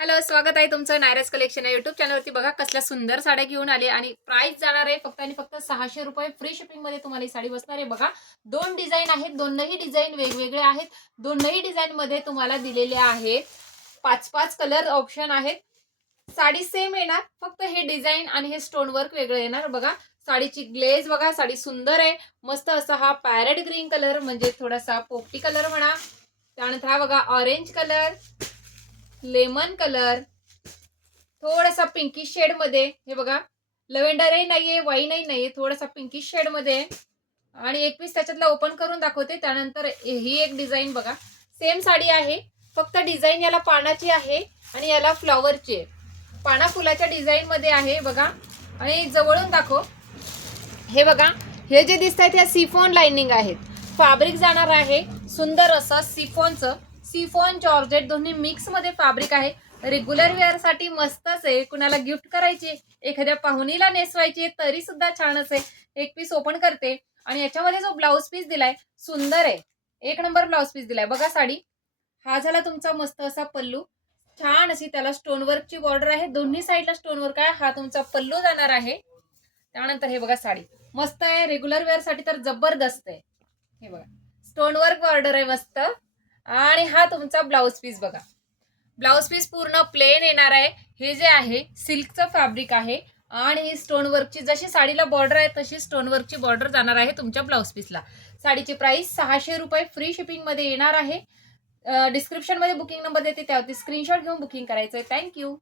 Hello, स्वागत आहे तुमचं नायरस कलेक्शन या युट्यूब चॅनलवरती. बघा कसल्या सुंदर साड्या घेऊन आले आणि प्राइस जाणार आहे फक्त आणि फक्त 600 रुपये. फ्री शिपिंग मध्ये तुम्हाला ही साडी बसणार आहे. बघा दोन डिझाईन आहेत, दोनही डिझाईन वेगवेगळे आहेत. दोनही डिझाईन मध्ये तुम्हाला दिलेले आहे 5-5 कलर ऑप्शन आहेत. साडी सेम येणार, फक्त हे डिझाईन आणि हे स्टोन वर्क वेगळं येणार. बघा साडीची ग्लेज बघा, साडी सुंदर आहे. मस्त असा हा पॅरेट ग्रीन कलर म्हणजे थोडासा पोपटी कलर म्हणा. त्यानंतर हा बघा ऑरेंज कलर, लेमन कलर, थोडासा पिंकिश शेड मध्ये. हे बघा लव्हेंडरही नाहीये, वाईनही नाहीये, थोडासा पिंकिश शेड मध्ये. आणि एक पीस त्याच्यातला ओपन करून दाखवते. त्यानंतर ही एक डिझाईन बघा, सेम साडी आहे, फक्त डिझाईन याला पानाची आहे आणि याला फ्लॉवरची आहे. पाना फुलाच्या डिझाईन मध्ये आहे बघा. आणि जवळून दाखव. हे बघा हे जे दिसत आहेत ह्या सिफॉन लाइनिंग आहेत. फॅब्रिक जाणार आहे सुंदर असं सिफॉनचं. सिफॉन जॉर्जेट दोन्ही मिक्स मध्ये फॅब्रिक आहे. रेग्युलर वेअर साठी मस्तच आहे. कुणाला गिफ्ट करायची, एखाद्या पाहुणीला नेसवायची तरी सुद्धा छानच आहे. एक पीस ओपन करते आणि याच्यामध्ये जो ब्लाउज पीस दिलाय सुंदर आहे, एक नंबर ब्लाउज पीस दिलाय. बघा साडी, हा झाला तुमचा मस्त असा पल्लू. छान अशी त्याला स्टोन वर्कची बॉर्डर आहे, दोन्ही साईडला स्टोन वर्क आहे. हा तुमचा पल्लू जाणार आहे. त्यानंतर हे बघा साडी मस्त आहे, रेग्युलर वेअर साठी तर जबरदस्त आहे. हे बघा स्टोन वर्क बॉर्डर आहे मस्त. आणि हा तुमचा ब्लाउज पीस बघा, ब्लाउज पीस पूर्ण प्लेन येणार आहे. हे जे आहे सिल्कचं फॅब्रिक आहे आणि ही स्टोन वर्कची जशी साडीला बॉर्डर आहे तशी स्टोन वर्कची बॉर्डर जाणार आहे तुमच्या ब्लाउज पीसला. साडीची प्राइस 600 रुपये फ्री शिपिंग मध्ये येणार आहे. डिस्क्रिप्शन मध्ये बुकिंग नंबर देते, त्यावरती स्क्रीनशॉट घेऊन बुकिंग करायचंय. थँक्यू.